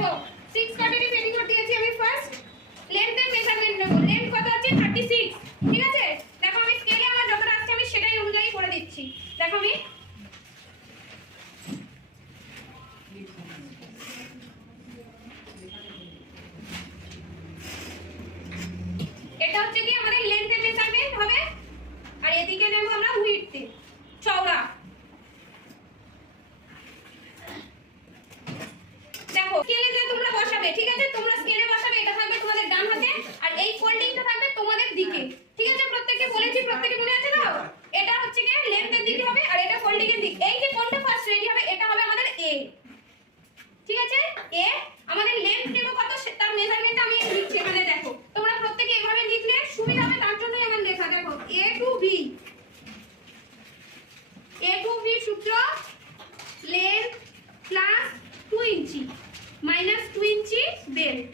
দেখো 6 কাটিনি পেটিকোট দিয়েছি আমি ফার্স্ট লেন্থের মেজারমেন্ট নেব লেন্থ কত আছে 36 ঠিক আছে দেখো আমি স্কেলে আমার যতটা আসছে আমি সেটাই অনুযায়ী করে দিচ্ছি দেখো আমি এটা হচ্ছে কি আমাদের লেন্থের মেজারমেন্ট হবে আর এদিকে নেব আমরা উইডথ চওড়া দেখো স্কেলে যে তোমরা বসাবে ঠিক আছে তোমরা স্কেলে বসাবে এটা থাকবে তোমাদের ডান হাতে আর এই ফোল্ডিংটা থাকবে তোমাদের দিকে ঠিক আছে প্রত্যেককে বলেছি প্রত্যেককে মনে আছে তো এটা হচ্ছে কি লেন্থের দিকে হবে আর এটা ফোল্ডিং এর দিক এই যে কোনটা ফার্স্ট রেডি হবে এটা হবে আমাদের এ ঠিক আছে এ আমাদের লেন্থ নেব কত তার মেজারমেন্ট আমি লিখছি এখানে দেখো তোমরা প্রত্যেককে এভাবে লিখলে সুবিধা হবে তার জন্যই আমার লেখা দেখো a to b সূত্র লেন্থ প্লাস 2 ইঞ্চি মাইনাস 2 ইঞ্চি বেল্ট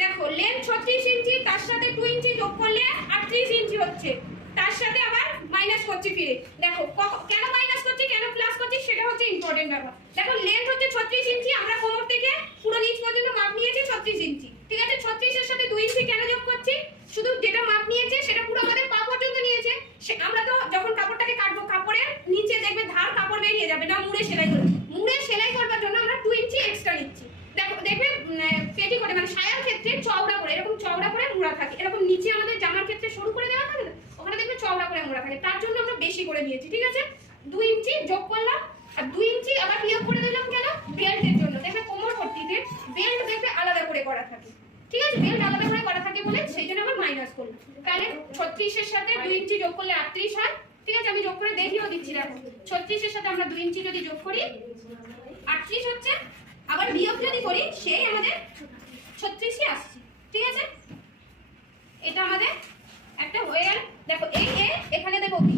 দেখো লেন্থ 36 ইঞ্চি তার সাথে 2 ইঞ্চি যোগ করলে 38 ইঞ্চি হচ্ছে তার সাথে আবার মাইনাস করছি ফিরে দেখো কেন মাইনাস করছি কেন প্লাস করছি সেটা হচ্ছে ইম্পর্টেন্ট ব্যাপার দেখো লেন্থ হচ্ছে 36 ইঞ্চি আমরা কোমর থেকে পুরো নিচ পর্যন্ত মাপ নিয়েছি 36 ইঞ্চি ঠিক আছে 36 এর সাথে 2 ইঞ্চি কেন যোগ করছি শুধু যেটা মাপ নিয়েছে সেটা পুরো আমাদের পা পর্যন্ত নিয়েছে আমরা তো যখন কাপড়টাকে কাটবো কাপড়ের নিচে দেখবে ধার কাপড় বেরিয়ে যাবে না মুড়ে সেলাই করবার জন্য আমরা 2 ইঞ্চি এক্সট্রা নিচ্ছি দেখো দেখবে পেটিকোটে মানে সায়ার ক্ষেত্রে চওড়া করে এরকম চওড়া করে মোড়া থাকে এরকম নিচে আমাদের জামার ক্ষেত্রে সরু করে দেওয়া থাকে না ওখানে দেখবে চওড়া করে মোড়া থাকে তার জন্য আমরা বেশি করে নিয়েছি ঠিক আছে 2 ইঞ্চি যোগ করলাম আর 2 ইঞ্চি আবার বিয়োগ করে দিলাম কেন বেল্টের জন্য দেখবে কোমর ভর্তিতে বেল্ট দেখবে আলাদা করে করা থাকে ঠিক আছে বেল্ট আলাদা করে করা থাকে বলে সেই জন্য আমরা মাইনাস করলাম তাহলে 36 এর সাথে 2 ইঞ্চি যোগ করলে 38 হয় ঠিক আছে আমি যোগ করে দেখিয়েও দিচ্ছি দেখো 36 এর সাথে আমরা 2 ইঞ্চি যদি যোগ করি 38 হচ্ছে আবার বিয়োগ যদি করি সেই আমাদের 36ই আসছে ঠিক আছে এটা আমাদের একটা হয়ে গেল দেখো এই এ এখানে দেব বি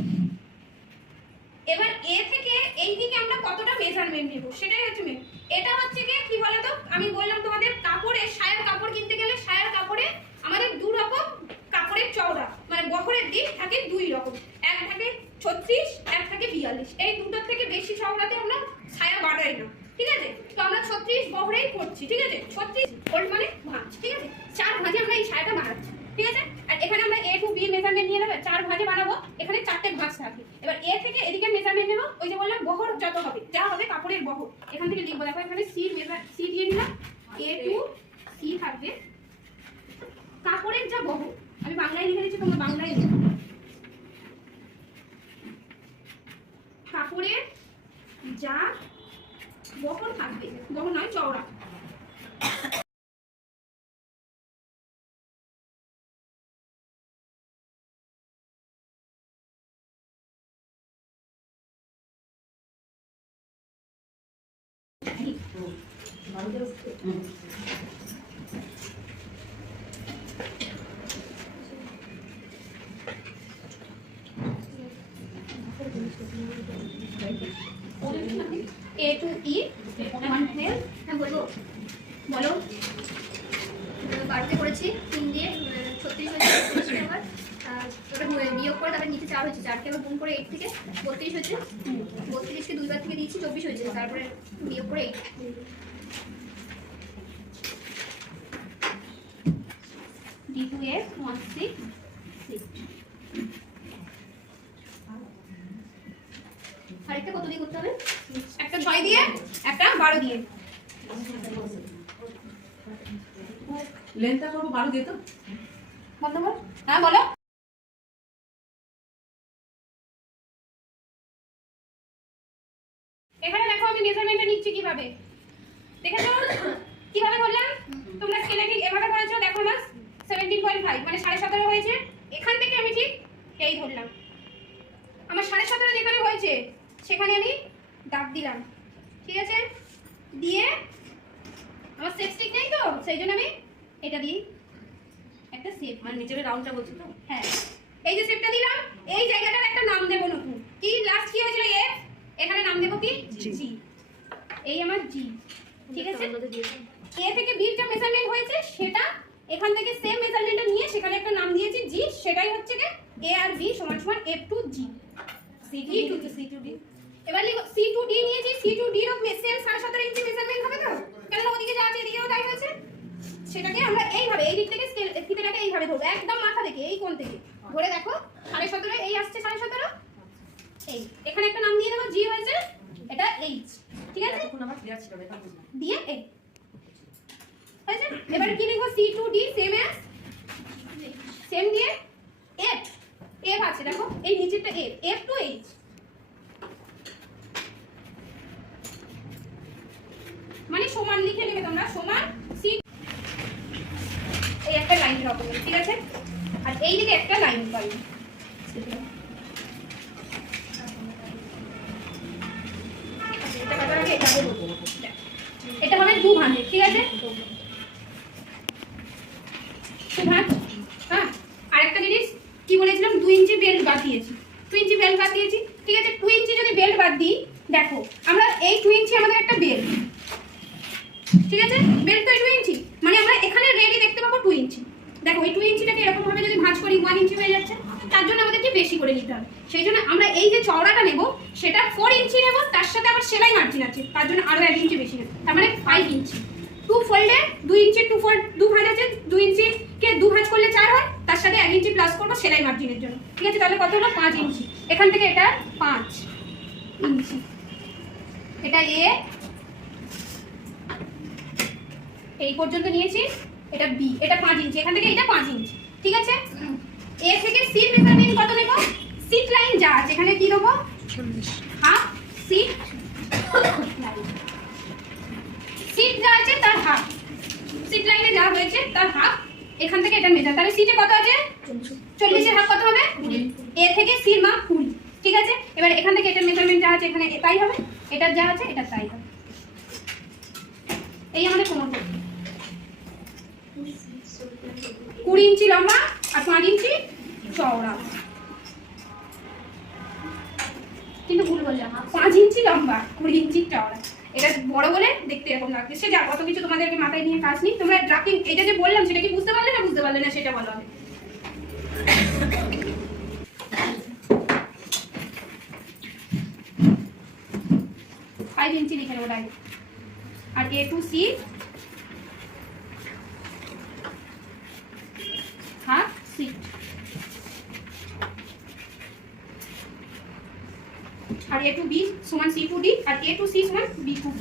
এবার এ থেকে এই দিকে আমরা কতটা মেজারমেন্ট নেব সেটাই হচ্ছে মেন এটা হচ্ছে কি বলো তো আমি বললাম তোমাদের কাপড়ে সায়ার কাপড় কিনতে গেলে সায়ার কাপড়ে আমাদের দু রকম কাপড়ের চওড়া মানে বহরের দিক থাকে দুই রকম এক থাকে 36 এক থাকে 42 এই দুটোর থেকে বেশি চওড়াতে আমরা সায়া বাড়াই না ঠিক আছে তো আমরা 36 বহরেই করছি ঠিক আছে 36 ফোল্ড মানে ভাঁজ ঠিক আছে চার ভাঁজে আমরা এই সায়াটা বানাচ্ছি ঠিক আছে আর এখানে আমরা a to b মেজারমেন্ট নিয়ে নেব চার ভাঁজে বানাবো এখানে চারটে ভাঁজ থাকে এবার a থেকে এদিকে মেজারমেন্ট নেব ওই যে বললাম বহর যত হবে যা হবে কাপড়ের বহর এখান থেকে লিখবো দেখো এখানে c দিয়ে নিলাম a to c থাকবে কাপড়ের যা বহর আমি বাংলায় লিখে দিচ্ছি তোমরা বাংলায় লিখো কাপড়ের যা বহর থাকবে বহর নয় চওড়া A to E 112 হ্যাঁ বলো বাড়িতে করেছি 3 দিয়ে 36 হচ্ছে আবার ওটা বিয়োগ করে তারপরে নিচে 4 হচ্ছে 4 কে আবার গুণ করে 8 থেকে 32 হচ্ছে 32 কে দুইবার থেকে দিয়েছি 24 হয়েছে তারপরে বিয়োগ করে 8 D2F 16 আরেকটা কত দিয়ে করতে হবে একটা 6 দিয়ে একটা 12 দিয়ে লেন্থটা করব 12 দিয়ে তো বন্ধ কর হ্যাঁ বলো এখানে দেখো আমি মেজারমেন্টটা নিচ্ছি কিভাবে দেখেছো কিভাবে বললাম তোমরা স্কেলে ঠিক এভাবে করেছো দেখো না 17.5 মানে 17.5 হয়েছে এখান থেকে আমি ঠিক এই ধরলাম আমার 17.5 যেখানে হয়েছে সেখানে আমি দাগ দিলাম ঠিক আছে দিয়ে আমার সেট স্টিক নেই তো সেই জন্য আমি এটা দিই একটা শেপ মানে নিচের রাউন্ডটা বলছি তো হ্যাঁ এই যে শেপটা দিলাম এই জায়গাটার একটা নাম দেব নতুন কি লাস্ট কি হয়েছিল এ এখানে নাম দেব কি জি এই আমার জি ঠিক আছে এ থেকে বি টা মেজারমেন্ট হয়েছে সেটা এখান থেকে সেম মেজারমেন্টটা নিয়ে সেখানে একটা নাম দিয়েছি জি সেটাই হচ্ছে কি এ আর বি সমান সমান f টু জি C2D এবার লিখো C2D নিয়েছি, C2D এর সেম 17.5 ইঞ্চি মেজারমেন্ট হবে তো? কেন ওদিকে যা আছে এদিকেও তাই হয়েছে। সেটাকে আমরা এইভাবে এই দিক থেকে স্কেল ফিতেটাকে এইভাবে ধরবো, একদম মাথা থেকে এই কোণ থেকে ধরে দেখো 17.5 এই আসছে 17.5 এই এখানে একটা নাম দিয়ে দেবো জি হয়েছে, এটা এইচ, ঠিক আছে? এখন আমার ক্লিয়ার ছিল এটা বুঝলাম। দিয়ে এই হয়েছে। এবারে কি লিখবো C2D সেম অ্যাজ সেম দিয়ে F F আছে দেখো এই নিচেরটা F F টু H মানে সমান লিখে নেবে তোমরা, সমান C এই একটা লাইন ড্র করবে, ঠিক আছে? আর এই দিকে একটা লাইন পাবে, এটা কাটার আগে এটা হবে, এটা হবে 2 ভাঁজে, ঠিক আছে? 2 ভাঁজ। হ্যাঁ, আরেকটা জিনিস কি বলেছিলাম, 2 ইঞ্চি বেল্ট বাদ দিয়েছি, 2 ইঞ্চি বেল্ট বাদ দিয়েছি, ঠিক আছে? 2 ইঞ্চি যদি বেল্ট বাদ দিই, দেখো আমরা এই 2 ইঞ্চি আমাদের একটা বেল্ট, ঠিক আছে? বেল্ট তো 2 ইঞ্চি, মানে আমরা এখানে রেডি দেখতে পাবো 2 ইঞ্চি। দেখো এই 2 ইঞ্চিটাকে এরকম ভাবে যদি ভাঁজ করি 1 ইঞ্চি হয়ে যাচ্ছে, তার জন্য আমাদেরকে বেশি করে নিতে হবে। সেই জন্য আমরা এই যে চওড়াটা নেব সেটা 4 ইঞ্চি নেব, তার সাথে আবার সেলাই মার্জিন আছে, তার জন্য আরো 1 ইঞ্চি বেশি নেব, তার মানে 5 ইঞ্চি। 2 ফোল্ডে 2 ইঞ্চি 2 ফোল্ড 2 ভাঁজ আছে, 2 ইঞ্চি কে 2 ভাঁজ করলে 4 হয়, তার সাথে 1 ইঞ্চি প্লাস করব সেলাই মার্জিনের জন্য, ঠিক আছে? তাহলে কত হলো 5 ইঞ্চি। এখান থেকে এটা 5 ইঞ্চি, এটা এ এই পর্যন্ত নিয়েছি, এটা বি, এটা 5 ইঞ্চি, এখান থেকে এটা 5 ইঞ্চি, ঠিক আছে? এ থেকে সি মেজারমেন্ট কত নেব? সিট লাইন যা আছে এখানে কি দেবো, হাফ সিট লাইন, সিট যা আছে তার হাফ, সিট লাইনে যা হয়েছে তার হাফ, এখান থেকে এটা মেজার, তাহলে সিটে কত আছে 40 এর হাফ কত হবে 20, এ থেকে সির মাপ 20, ঠিক আছে? এবার এখান থেকে এটা মেজারমেন্ট যা আছে এখানে তাই হবে, এটা যা আছে এটা তাই হবে। এই আমাদের কোণ করতে 20 ইঞ্চি লম্বা আর 5 ইঞ্চি চওড়া, কিন্তু ভুল বললাম, 5 ইঞ্চি লম্বা 20 ইঞ্চি চওড়া, এটা বড় বলে দেখতে এরকম লাগছে। সে যা কত কিছু তোমাদেরকে মাথায় নিয়ে কাজ নেই, তোমরা ড্রাফটিং এটা যে বললাম সেটা কি বুঝতে পারলে না বুঝতে পারলে না সেটা বলো আমি। ফাইভ ইঞ্চি লিখে নেবো ডাইরেক্ট, আর A to C হাফ সিট, আর A to B সমান C to D, আর A to C সমান B to B।